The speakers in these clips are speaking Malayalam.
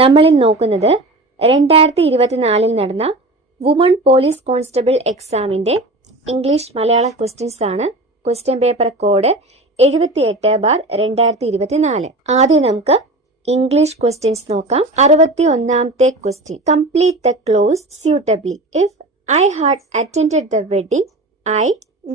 നമ്മളിൽ നോക്കുന്നത് 2024 നടന്ന വുമൺ പോലീസ് കോൺസ്റ്റബിൾ എക്സാമിന്റെ ഇംഗ്ലീഷ് മലയാളം ക്വസ്റ്റ്യൻസ് ആണ്. Question paper code 78/2024. ആദ്യം നമുക്ക് ഇംഗ്ലീഷ് ക്വസ്റ്റ്യൻസ് നോക്കാം. 61ാമത്തെ question, complete the clause suitably. If I had attended the wedding I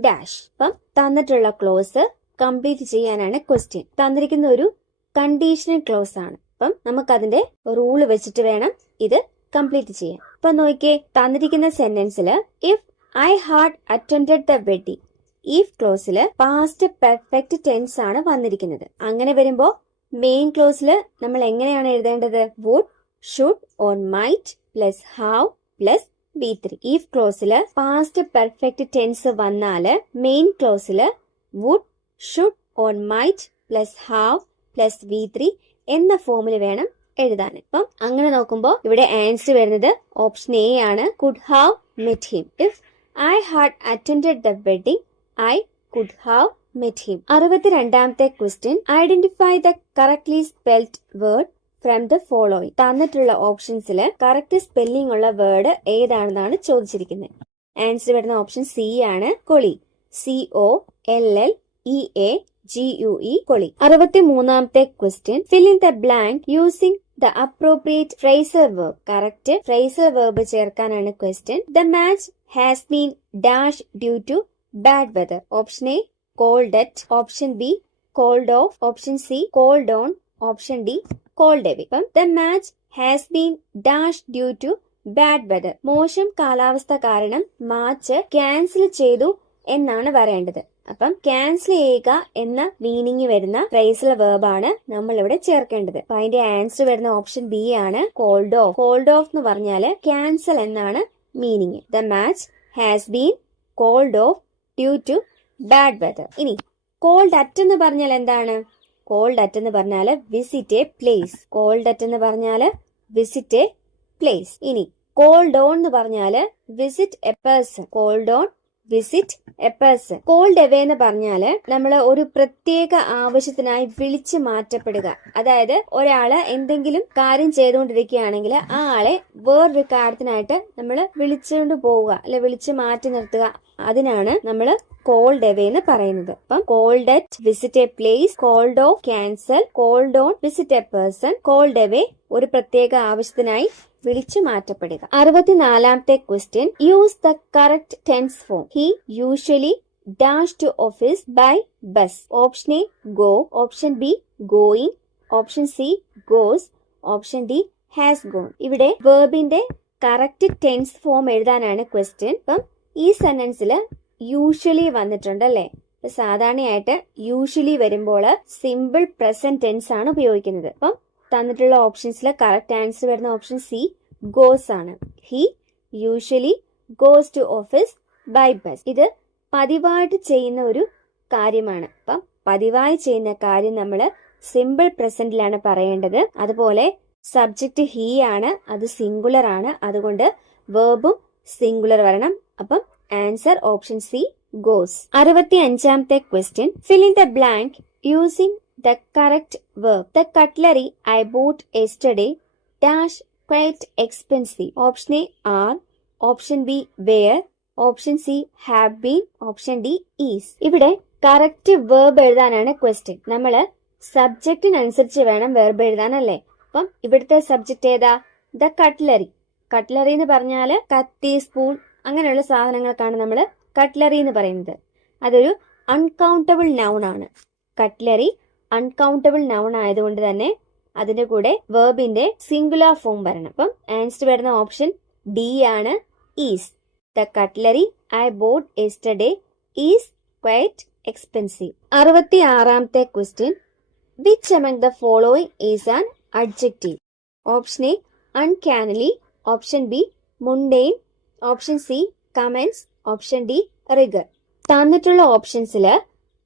dash. അപ്പം തന്നിട്ടുള്ള ക്ലോസ് കംപ്ലീറ്റ് ചെയ്യാനാണ് ക്വസ്റ്റ്യൻ. തന്നിരിക്കുന്ന ഒരു കണ്ടീഷണൽ ക്ലോസ് ആണ്. അപ്പം നമുക്കതിന്റെ റൂള് വെച്ചിട്ട് വേണം ഇത് കംപ്ലീറ്റ് ചെയ്യാൻ. ഇപ്പൊ നോക്കിയേ, തന്നിരിക്കുന്ന സെന്റൻസിൽ if I had attended the wedding, if ക്ലോസില് പാസ്റ്റ് പെർഫെക്റ്റ് ടെൻസ് ആണ് വന്നിരിക്കുന്നത്. അങ്ങനെ വരുമ്പോ മെയിൻ ക്ലോസിൽ നമ്മൾ എങ്ങനെയാണ് എഴുതേണ്ടത്? Would, should or might plus have plus V3. If ക്ലോസിൽ പാസ്റ്റ് പെർഫെക്റ്റ് ടെൻസ് വന്നാല് മെയിൻ ക്ലോസിൽ would, should or might plus have plus V3 എന്ന ഫോമിൽ വേണം എഴുതാൻ. ഇപ്പം അങ്ങനെ നോക്കുമ്പോൾ ഇവിടെ ആൻസർ വരുന്നത് ഓപ്ഷൻ എ ആണ്. Could have met him. If I had attended the wedding I could have met him. 62ാമത്തെ question, identify the correctly spelled word from the following. തന്നിട്ടുള്ള ഓപ്ഷൻസിൽ കറക്റ്റ് സ്പെല്ലിംഗ് ഉള്ള വേർഡ് ഏതാണെന്നാണ് ചോദിച്ചിരിക്കുന്നത്. ആൻസർ വരുന്ന ഓപ്ഷൻ സി ആണ്, കൊളി. COLLEGUE, colleague. 63ാമത്തെ question, fill in the blank using the appropriate phrasal verb. Correct phrasal verb ചേർക്കാനാണ് question. The match has been dash due to bad weather. Option A cold at, option B cold off, option C cold on, option D cold away. അപ്പം the match has been dash due to bad weather. മോശം കാലാവസ്ഥ കാരണം മാച്ച് ക്യാൻസൽ ചെയ്തു എന്നാണ് പറയേണ്ടത്. അപ്പം ക്യാൻസൽ ചെയ്യുക എന്ന മീനിങ് വരുന്ന ഫ്രേസൽ വേർബ് ആണ് നമ്മൾ ഇവിടെ ചേർക്കേണ്ടത്. അപ്പൊ അതിന്റെ ആൻസർ വരുന്ന ഓപ്ഷൻ ബി ആണ്, കോൾഡ് ഓഫ്. കോൾഡ് ഓഫ് എന്ന് പറഞ്ഞാല് ക്യാൻസൽ എന്നാണ് meaning. The match has been called off due to bad weather. ഇനി കോൾഡ് അറ്റ് എന്ന് പറഞ്ഞാൽ എന്താണ്? കോൾഡ് അറ്റ് എന്ന് പറഞ്ഞാല് visit a place. Called at എന്ന് പറഞ്ഞാല് വിസിറ്റ് എ പ്ലേസ്. ഇനി കോൾഡ് ഓൺ എന്ന് പറഞ്ഞാല് visit a person. Called on visit a person. Called away എന്ന് പറഞ്ഞാല് നമ്മൾ ഒരു പ്രത്യേക ആവശ്യത്തിനായി വിളിച്ചു മാറ്റപ്പെടുക. അതായത് ഒരാള് എന്തെങ്കിലും കാര്യം ചെയ്തുകൊണ്ടിരിക്കുകയാണെങ്കിൽ ആ ആളെ വേറൊരു കാര്യത്തിനായിട്ട് നമ്മൾ വിളിച്ചുകൊണ്ട് പോവുക, അല്ലെ വിളിച്ചു മാറ്റി നിർത്തുക. അതിനാണ് നമ്മൾ കോൾഡ് അവേ എന്ന് പറയുന്നത്. അപ്പം called at visit a place, called off cancel, called on visit a person, called away ഒരു പ്രത്യേക ആവശ്യത്തിനായി വിളിച്ചു മാറ്റപ്പെടുക. 64ാമത്തെ question, use the correct tense form. He usually dash to office by bus. Option A go, option B going, option C goes, option D has gone. ഇവിടെ വേർബിന്റെ കറക്റ്റ് ടെൻസ് ഫോം എഴുതാനാണ് ക്വസ്റ്റ്യൻ. അപ്പം ഈ സെന്റൻസിൽ യൂഷ്വലി വന്നിട്ടുണ്ട് അല്ലെ? സാധാരണയായിട്ട് യൂഷ്വലി വരുമ്പോൾ സിമ്പിൾ പ്രസന്റ് ടെൻസ് ആണ് ഉപയോഗിക്കുന്നത്. അപ്പം തന്നിട്ടുള്ള ഓപ്ഷൻസിൽ കറക്റ്റ് ആൻസർ വരുന്ന ഓപ്ഷൻ സി ഗോസ് ആണ്. He usually goes to office by bus. ഇത് പതിവായിട്ട് ചെയ്യുന്ന ഒരു കാര്യമാണ്. അപ്പം പതിവായി ചെയ്യുന്ന കാര്യം നമ്മൾ സിമ്പിൾ പ്രസന്റിലാണ് പറയേണ്ടത്. അതുപോലെ സബ്ജക്റ്റ് ഹി ആണ്, അത് സിംഗുലർ ആണ്, അതുകൊണ്ട് വേർബും സിംഗുലർ വരണം. അപ്പം ആൻസർ ഓപ്ഷൻ സി ഗോസ്. 65ാമത്തെ question, fill in the blank using the correct verb. The cutlery I bought yesterday dash quite expensive. Option A are, option B were, option C have been, option D is. ഇവിടെ കറക്റ്റ് വേർബ് എഴുതാനാണ് ക്വസ്റ്റ്യൻ. നമ്മള് സബ്ജക്റ്റിനനുസരിച്ച് വേണം വേർബ് എഴുതാൻ അല്ലേ? അപ്പം ഇവിടുത്തെ സബ്ജക്റ്റ് ഏതാ? The cutlery. കട്ട്ലറി എന്ന് പറഞ്ഞാല് കത്തി, സ്പൂൺ അങ്ങനെയുള്ള സാധനങ്ങൾക്കാണ് നമ്മൾ കട്ട്ലറി എന്ന് പറയുന്നത്. അതൊരു അൺകൗണ്ടബിൾ നൗൺ ആണ്. കട്ട്ലറി അൺകൗണ്ടബിൾ നൗൺ ആയതുകൊണ്ട് തന്നെ അതിന്റെ കൂടെ വേർബിന്റെ സിംഗുലർ ഫോം വരണം. അപ്പം ആൻസർ വരുന്ന ഓപ്ഷൻ ഡി ആണ്, is. The cutlery I bought yesterday is quite expensive. 66ാമത്തെ question, which among the following is an adjective. Option A uncannily, option B mundane, option C comments, option D rigour. തന്നിട്ടുള്ള ഓപ്ഷൻസിൽ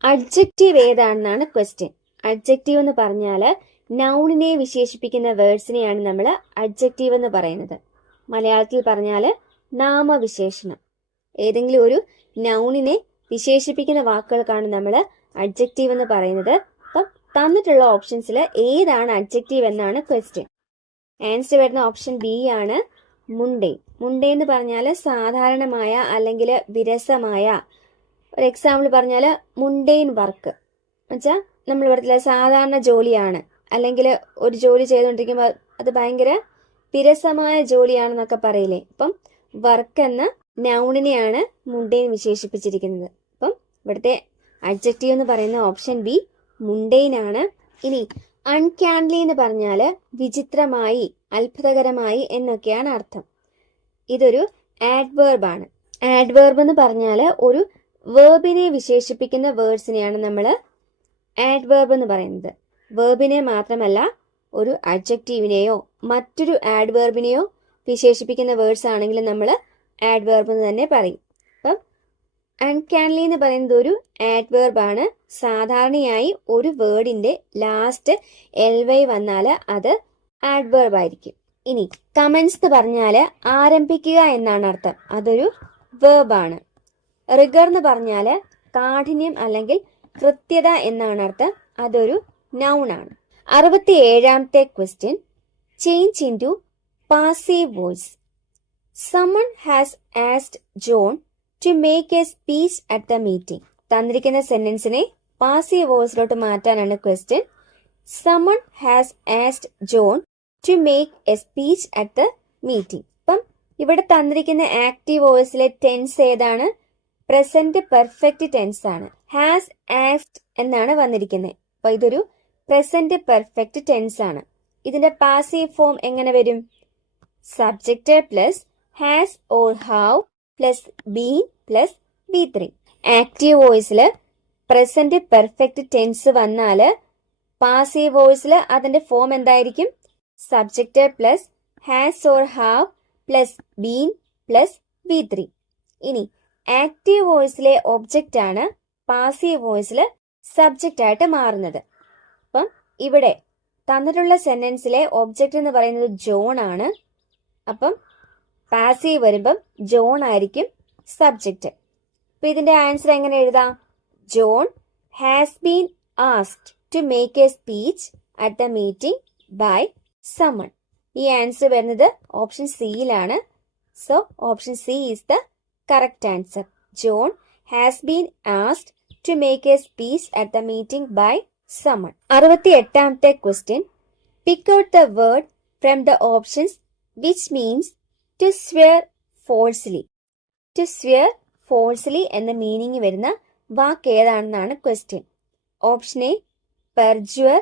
അഡ്ജക്റ്റീവ് ഏതാണെന്നാണ് ക്വസ്റ്റ്യൻ. അഡ്ജക്റ്റീവ് എന്ന് പറഞ്ഞാല് നൗണിനെ വിശേഷിപ്പിക്കുന്ന വേർഡ്സിനെയാണ് നമ്മൾ അഡ്ജക്റ്റീവ് എന്ന് പറയുന്നത്. മലയാളത്തിൽ പറഞ്ഞാല് നാമവിശേഷണം. ഏതെങ്കിലും ഒരു നൗണിനെ വിശേഷിപ്പിക്കുന്ന വാക്കുകൾക്കാണ് നമ്മൾ അഡ്ജക്റ്റീവ് എന്ന് പറയുന്നത്. അപ്പം തന്നിട്ടുള്ള ഓപ്ഷൻസിൽ ഏതാണ് അഡ്ജക്റ്റീവ് എന്നാണ് ക്വസ്റ്റ്യൻ. ആൻസർ വരുന്ന ഓപ്ഷൻ ബി ആണ്, മുണ്ടെയിൻ. മുണ്ടെയിൻ എന്ന് പറഞ്ഞാൽ സാധാരണമായ അല്ലെങ്കിൽ വിരസമായ. ഒരു എക്സാമ്പിൾ പറഞ്ഞാൽ മുണ്ടെയിൻ വർക്ക് എന്നുവെച്ചാൽ നമ്മൾ പറയത്തില്ല സാധാരണ ജോലിയാണ്, അല്ലെങ്കിൽ ഒരു ജോലി ചെയ്തുകൊണ്ടിരിക്കുമ്പോൾ അത് ഭയങ്കര വിരസമായ ജോലിയാണെന്നൊക്കെ പറയില്ലേ. അപ്പം വർക്ക് എന്ന നൗണിനെയാണ് മുണ്ടെയിൻ വിശേഷിപ്പിച്ചിരിക്കുന്നത്. അപ്പം ഇവിടുത്തെ അഡ്ജക്റ്റീവ് എന്ന് പറയുന്ന ഓപ്ഷൻ ബി മുണ്ടെയിൻ ആണ്. ഇനി അൺക്യാൻലി എന്ന് പറഞ്ഞാൽ വിചിത്രമായി, അത്ഭുതകരമായി എന്നൊക്കെയാണ് അർത്ഥം. ഇതൊരു ആഡ്വേർബ് ആണ്. ആഡ്വേർബ് എന്ന് പറഞ്ഞാൽ ഒരു വേർബിനെ വിശേഷിപ്പിക്കുന്ന വേർഡ്സിനെയാണ് നമ്മൾ ആഡ്വേർബ് എന്ന് പറയുന്നത്. വേർബിനെ മാത്രമല്ല, ഒരു അഡ്ജക്റ്റീവിനെയോ മറ്റൊരു ആഡ്വേർബിനെയോ വിശേഷിപ്പിക്കുന്ന വേർഡ്സ് ആണെങ്കിലും നമ്മൾ ആഡ്വേർബ് എന്ന് തന്നെ പറയും. അപ്പം അൺക്യാൻലി എന്ന് പറയുന്നത് ഒരു ആഡ്വേർബ് ആണ്. സാധാരണയായി ഒരു വേർഡിന്റെ ലാസ്റ്റ് ly വന്നാൽ അത് ആഡ്വേർബ് ആയിരിക്കും. ഇനി കമൻസ് എന്ന് പറഞ്ഞാൽ ആരംഭിക്കുക എന്നാണ് അർത്ഥം. അതൊരു വേർബ് ആണ്. റിഗർ എന്ന് പറഞ്ഞാൽ കാഠിന്യം അല്ലെങ്കിൽ കൃത്യത എന്നാണ് അർത്ഥം. അതൊരു നൗൺ ആണ്. 67ാമത്തെ question, change into passive voice. Someone has asked John to make a speech at the meeting. തന്നിരിക്കുന്ന സെന്റൻസിനെ പാസീവ് വോയിസിലോട്ട് മാറ്റാനാണ് question. Someone has asked John to make a speech at the meeting. അപ്പം ഇവിടെ തന്നിരിക്കുന്ന ആക്റ്റീവ് വോയിസിലെ ടെൻസ് ഏതാണ്? പ്രസന്റ് പെർഫെക്റ്റ് ടെൻസ് ആണ്. ഹാസ് ആസ്ക്ഡ് എന്നാണ് വന്നിരിക്കുന്നത്. അപ്പൊ ഇതൊരു പ്രസന്റ് പെർഫെക്റ്റ് ടെൻസ് ആണ്. ഇതിന്റെ പാസീവ് ഫോം എങ്ങനെ വരും? Subject plus has or have plus been plus V3. Active വോയിസിൽ പ്രസന്റ് പെർഫെക്റ്റ് ടെൻസ് വന്നാൽ പാസീവ് വോയിസിൽ അതിന്റെ ഫോം എന്തായിരിക്കും? Subject plus has or have plus been plus V3. ഇനി ആക്റ്റീവ് വോയിസിലെ ഒബ്ജക്റ്റ് ആണ് പാസീവ് വോയിസിൽ സബ്ജക്റ്റ് ആയിട്ട് മാറുന്നത്. അപ്പം ഇവിടെ തന്നിട്ടുള്ള സെന്റൻസിലെ ഒബ്ജക്റ്റ് എന്ന് പറയുന്നത് ജോൺ ആണ്. അപ്പം പാസീവ് വരുമ്പം ജോൺ ആയിരിക്കും സബ്ജക്റ്റ്. അപ്പൊ ഇതിന്റെ ആൻസർ എങ്ങനെ എഴുതാം? John has been asked to make a speech at the meeting by someone. ഈ ആൻസർ വരുന്നത് ഓപ്ഷൻ സിയിലാണ്. So option C is the correct answer. John has been asked to make a speech at the meeting by someone. 68ാമത്തെ question, pick out the word from the options which means to swear falsely. To swear falsely എന്ന മീനിങ് വരുന്ന വാക്ക് ഏതാണെന്നാണ് question. Option A perjure,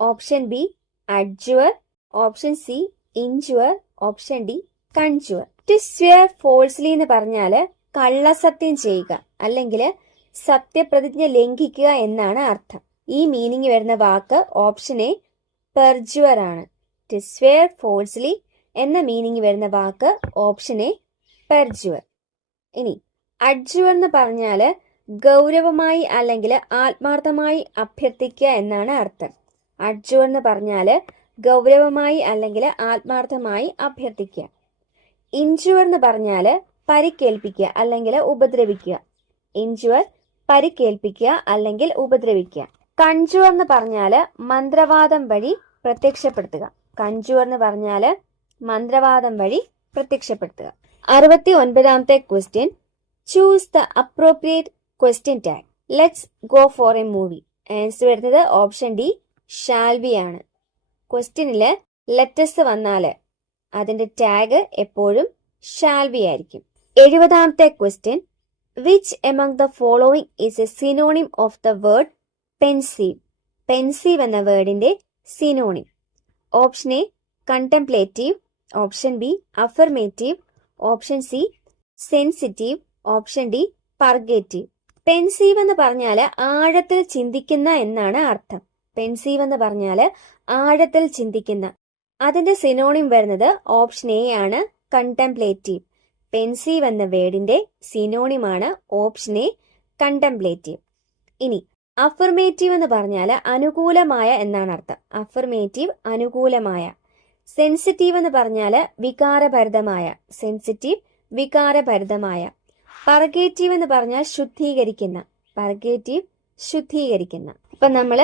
option B അഡ്ജുവർ, option C injure, option D conjure. To swear falsely എന്ന് പറഞ്ഞാൽ കള്ളസത്യം ചെയ്യുക അല്ലെങ്കിൽ സത്യപ്രതിജ്ഞ ലംഘിക്കുക എന്നാണ് അർത്ഥം. ഈ മീനിങ് വരുന്ന വാക്ക് ഓപ്ഷൻ എ പെർജുവർ ആണ്. ടു സ്വേർ ഫോൾസ്ലി എന്ന മീനിങ് വരുന്ന വാക്ക് ഓപ്ഷൻ എ പെർജുവർ. ഇനി അഡ്ജുവർ എന്ന് പറഞ്ഞാൽ ഗൗരവമായി അല്ലെങ്കിൽ ആത്മാർത്ഥമായി അഭ്യർത്ഥിക്കുക എന്നാണ് അർത്ഥം. അഡ്ജുവർ എന്ന് പറഞ്ഞാൽ ഗൗരവമായി അല്ലെങ്കിൽ ആത്മാർത്ഥമായി അഭ്യർത്ഥിക്കുക. ഇൻജുവർ എന്ന് പറഞ്ഞാൽ പരിക്കേൽപ്പിക്കുക അല്ലെങ്കിൽ ഉപദ്രവിക്കുക. ഇൻജുവർ പരിക്കേൽപ്പിക്കുക അല്ലെങ്കിൽ ഉപദ്രവിക്കുക. കൺജുവർ എന്ന് പറഞ്ഞാൽ മന്ത്രവാദം വഴി പ്രത്യക്ഷപ്പെടുത്തുക. കൺജുവർ എന്ന് പറഞ്ഞാൽ മന്ത്രവാദം വഴി പ്രത്യക്ഷപ്പെടുത്തുക. 69ാമത്തെ question, choose the appropriate question tag. Let's go for a movie. Answer വരുന്നത് ഓപ്ഷൻ ഡി ഷാൽ ബി ആണ്. ക്വസ്റ്റ്യനിൽ ലെറ്റേഴ്സ് വന്നാൽ അതിന്റെ ടാഗ് എപ്പോഴും ഷാൽ ബി ആയിരിക്കും. 70ാമത്തെ question, which among the following is a synonym of the word pensive. Pensive എന്ന വേർഡിന്റെ synonym. Option A contemplative, option B affirmative, option C sensitive, option D purgative. Pensive എന്ന് പറഞ്ഞാൽ ആഴത്തിൽ ചിന്തിക്കുന്ന എന്നാണ് അർത്ഥം. പെൻസീവ് എന്ന് പറഞ്ഞാൽ ആഴത്തിൽ ചിന്തിക്കുന്ന. അതിന്റെ സിനോണിം വരുന്നത് ഓപ്ഷൻ എ ആണ്, കണ്ടംപ്ലേറ്റീവ്. പെൻസീവ് എന്ന വേർഡിന്റെ സിനോണിമാണ് ഓപ്ഷൻ എ, കണ്ടംപ്ലേറ്റീവ്. ഇനി അഫർമേറ്റീവ് എന്ന് പറഞ്ഞാൽ അനുകൂലമായ എന്നാണ് അർത്ഥം. അഫർമേറ്റീവ് അനുകൂലമായ. സെൻസിറ്റീവ് എന്ന് പറഞ്ഞാൽ വികാരഭരിതമായ. സെൻസിറ്റീവ് വികാരഭരിതമായ. പർഗേറ്റീവ് എന്ന് പറഞ്ഞാൽ ശുദ്ധീകരിക്കുന്ന. പർഗേറ്റീവ് ശുദ്ധീകരിക്കുന്ന. ഇപ്പൊ നമ്മൾ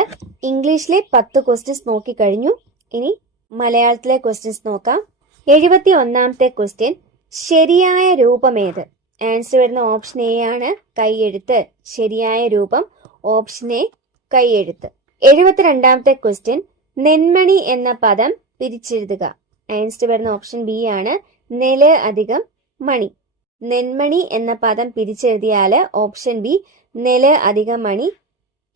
ഇംഗ്ലീഷിലെ 10 ക്വസ്റ്റ്യൻസ് നോക്കിക്കഴിഞ്ഞു. ഇനി മലയാളത്തിലെ ക്വസ്റ്റ്യൻസ് നോക്കാം. 71ാമത്തെ ക്വസ്റ്റ്യൻ, ശരിയായ രൂപമേത്? ആൻസർ വരുന്ന ഓപ്ഷൻ എ ആണ്, കൈയെഴുത്ത്. ശരിയായ രൂപം ഓപ്ഷൻ എ, കൈയെഴുത്ത്. 72ാമത്തെ ക്വസ്റ്റ്യൻ, നെന്മണി എന്ന പദം പിരിച്ചെഴുതുക. ആൻസർ വരുന്ന ഓപ്ഷൻ ബി ആണ്, നെല് അധികം മണി. നെന്മണി എന്ന പദം പിരിച്ചെഴുതിയാല് ഓപ്ഷൻ ബി, നെല് അധികം മണി.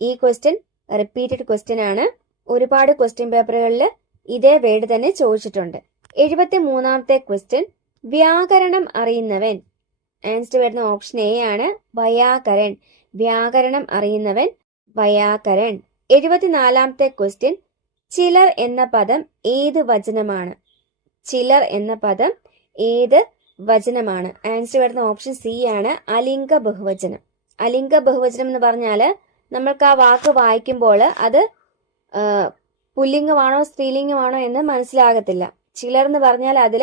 ഈ ക്വസ്റ്റ്യൻ റിപ്പീറ്റഡ് ക്വസ്റ്റ്യൻ ആണ്. ഒരുപാട് ക്വസ്റ്റ്യൻ പേപ്പറുകളിൽ ഇതേ വേർഡ് തന്നെ ചോദിച്ചിട്ടുണ്ട്. 73ാമത്തെ ക്വസ്റ്റ്യൻ, വ്യാകരണം അറിയുന്നവൻ. ആൻസർ വരുന്ന ഓപ്ഷൻ എ ആണ്, വയാകരൻ. വ്യാകരണം അറിയുന്നവൻ വയാകരൻ. 74ാമത്തെ ക്വസ്റ്റ്യൻ, ചിലർ എന്ന പദം ഏത് വചനമാണ്? ചിലർ എന്ന പദം ഏത് വചനമാണ്? ആൻസർ വരുന്ന ഓപ്ഷൻ സി ആണ്, അലിംഗ ബഹുവചനം. അലിംഗ ബഹുവചനം എന്ന് പറഞ്ഞാല് നമ്മൾക്ക് ആ വാക്ക് വായിക്കുമ്പോൾ അത് പുല്ലിംഗമാണോ സ്ത്രീലിംഗമാണോ എന്ന് മനസ്സിലാകത്തില്ല. ചിലർ എന്ന് പറഞ്ഞാൽ അതിൽ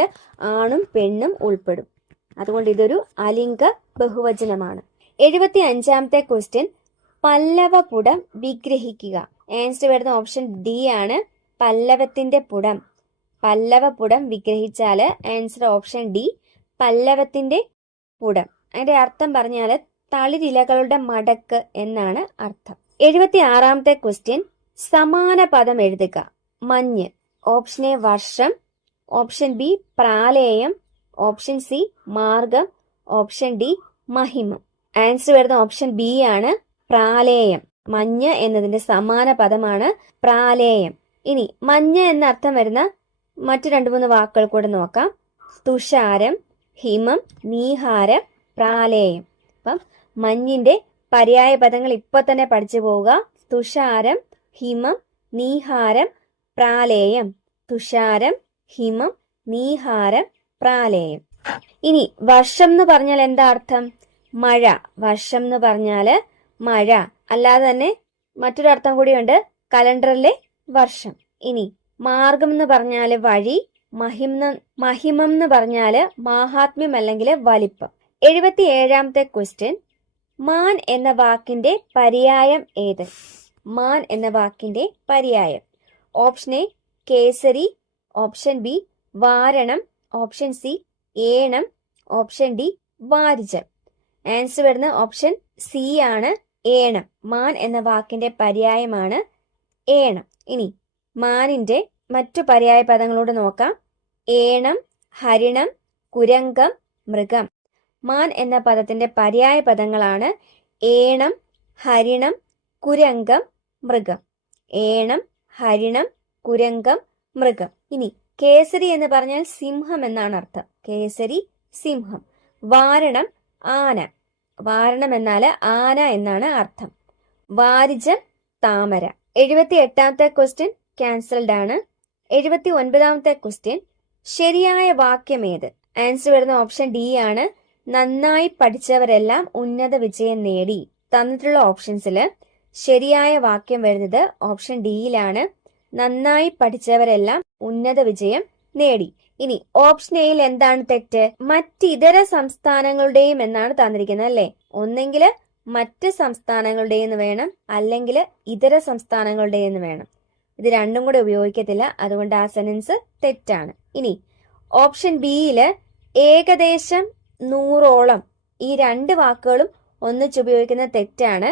ആണും പെണ്ണും ഉൾപ്പെടും. അതുകൊണ്ട് ഇതൊരു അലിംഗ ബഹുവചനമാണ്. 75ാമത്തെ ക്വസ്റ്റ്യൻ, പല്ലവപുടം വിഗ്രഹിക്കുക. ആൻസർ വരുന്ന ഓപ്ഷൻ ഡി ആണ്, പല്ലവത്തിന്റെ പുടം. പല്ലവപുടം വിഗ്രഹിച്ചാല് ആൻസർ ഓപ്ഷൻ ഡി, പല്ലവത്തിന്റെ പുടം. അതിന്റെ അർത്ഥം പറഞ്ഞാല് തളിരിലകളുടെ മടക്ക് എന്നാണ് അർത്ഥം. 76ാമത്തെ ക്വസ്റ്റ്യൻ, സമാന പദം എഴുതുക. മഞ്ഞ്. ഓപ്ഷൻ എ വർഷം, ഓപ്ഷൻ ബി പ്രാലേയം, ഓപ്ഷൻ സി മാർഗം, ഓപ്ഷൻ ഡി മഹിമം. ആൻസർ വരുന്ന ഓപ്ഷൻ ബി ആണ്, പ്രാലേയം. മഞ്ഞ് എന്നതിന്റെ സമാന പദമാണ് പ്രാലേയം. ഇനി മഞ്ഞ് എന്ന അർത്ഥം വരുന്ന മറ്റു 2-3 വാക്കുകൾ കൂടെ നോക്കാം. തുഷാരം, ഹിമം, നീഹാരം, പ്രാലേയം. അപ്പം മഞ്ഞിന്റെ പര്യായ പദങ്ങൾ ഇപ്പൊ തന്നെ പഠിച്ചു പോവുക. തുഷാരം, ഹിമം, നീഹാരം, പ്രാലേയം. തുഷാരം, ഹിമം, നീഹാരം, പ്രാലേയം. ഇനി വർഷം എന്ന് പറഞ്ഞാൽ എന്താ അർത്ഥം? മഴ. വർഷം എന്ന് പറഞ്ഞാല് മഴ. അല്ലാതെ തന്നെ മറ്റൊരർത്ഥം കൂടിയുണ്ട്, കലണ്ടറിലെ വർഷം. ഇനി മാർഗം എന്ന് പറഞ്ഞാല് വഴി. മഹിമം എന്ന് പറഞ്ഞാല് മാഹാത്മ്യം അല്ലെങ്കിൽ വലിപ്പം. 77ാമത്തെ ക്വസ്റ്റ്യൻ, മാൻ എന്ന വാക്കിന്റെ പര്യായം ഏത്? മാൻ എന്ന വാക്കിന്റെ പര്യായം. ഓപ്ഷൻ എ കേസരി, ഓപ്ഷൻ ബി വാരണം, ഓപ്ഷൻ സി ഏണം, ഓപ്ഷൻ ഡി വാരിജം. ആൻസർ വരുന്ന ഓപ്ഷൻ സി ആണ്, ഏണം. മാൻ എന്ന വാക്കിന്റെ പര്യായമാണ് ഏണം. ഇനി മാനിന്റെ മറ്റു പര്യായ പദങ്ങളോട് നോക്കാം. ഏണം, ഹരിണം, കുരങ്കം, മൃഗം. മാൻ എന്ന പദത്തിന്റെ പര്യായ പദങ്ങളാണ് ഏണം, ഹരിണം, കുരങ്കം, മൃഗം. ഏണം, ഹരിണം, കുരങ്കം, മൃഗം. ഇനി കേസരി എന്ന് പറഞ്ഞാൽ സിംഹം എന്നാണ് അർത്ഥം. കേസരി സിംഹം. വാരണം ആന. വാരണം എന്നാല് ആന എന്നാണ് അർത്ഥം. വാരിജം താമര. 78ാമത്തെ ക്വസ്റ്റ്യൻ ക്യാൻസൽഡ് ആണ്. 79ാമത്തെ ക്വസ്റ്റ്യൻ, ശരിയായ വാക്യം ഏത്? ആൻസർ വരുന്ന ഓപ്ഷൻ ഡി ആണ്, നന്നായി പഠിച്ചവരെല്ലാം ഉന്നത വിജയം നേടി. തന്നിട്ടുള്ള ഓപ്ഷൻസില് ശരിയായ വാക്യം വരുന്നത് ഓപ്ഷൻ ഡിയിലാണ്, നന്നായി പഠിച്ചവരെല്ലാം ഉന്നത വിജയം നേടി. ഇനി ഓപ്ഷൻ എയിൽ എന്താണ് തെറ്റ്? മറ്റിതര സംസ്ഥാനങ്ങളുടെയും എന്നാണ് തന്നിരിക്കുന്നത് അല്ലേ? ഒന്നെങ്കിൽ മറ്റ് സംസ്ഥാനങ്ങളുടെയെന്ന് വേണം, അല്ലെങ്കിൽ ഇതര സംസ്ഥാനങ്ങളുടെയെന്ന് വേണം. ഇത് രണ്ടും കൂടെ ഉപയോഗിക്കത്തില്ല, അതുകൊണ്ട് ആ സെന്റൻസ് തെറ്റാണ്. ഇനി ഓപ്ഷൻ ബിയില് ഏകദേശം 100ഓളം, ഈ 2 വാക്കുകളും ഒന്നിച്ച് ഉപയോഗിക്കുന്നത് തെറ്റാണ്.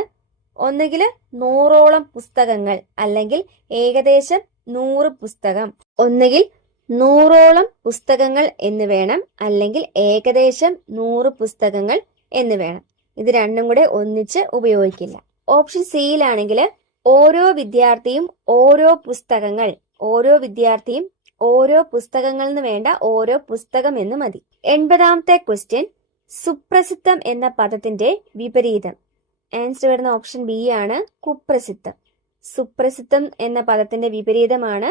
ഒന്നുകിൽ 100ഓളം പുസ്തകങ്ങൾ, അല്ലെങ്കിൽ ഏകദേശം 100 പുസ്തകം. ഒന്നുകിൽ 100ഓളം പുസ്തകങ്ങൾ എന്ന് വേണം, അല്ലെങ്കിൽ ഏകദേശം 100 പുസ്തകങ്ങൾ എന്ന് വേണം. ഇത് രണ്ടും കൂടെ ഒന്നിച്ച് ഉപയോഗിക്കില്ല. ഓപ്ഷൻ സിയിലാണെങ്കിൽ ഓരോ വിദ്യാർത്ഥിയും ഓരോ പുസ്തകങ്ങൾ, ഓരോ വിദ്യാർത്ഥിയും ഓരോ പുസ്തകങ്ങൾ എന്ന് വേണ്ട, ഓരോ പുസ്തകം എന്ന് മതി. 80ാമത്തെ ക്വസ്റ്റ്യൻ, സുപ്രസിദ്ധം എന്ന പദത്തിന്റെ വിപരീതം. ആൻസർ വരുന്ന ഓപ്ഷൻ ബി ആണ്, കുപ്രസിദ്ധം. സുപ്രസിദ്ധം എന്ന പദത്തിന്റെ വിപരീതമാണ്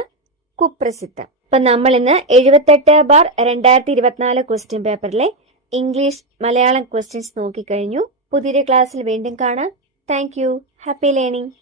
കുപ്രസിദ്ധം. അപ്പൊ നമ്മൾ ഇന്ന് 78/2024 ക്വസ്റ്റ്യൻ പേപ്പറിലെ ഇംഗ്ലീഷ് മലയാളം ക്വസ്റ്റ്യൻസ് നോക്കിക്കഴിഞ്ഞു. പുതിയൊരു ക്ലാസ്സിൽ വീണ്ടും കാണാം. Thank you. Happy learning.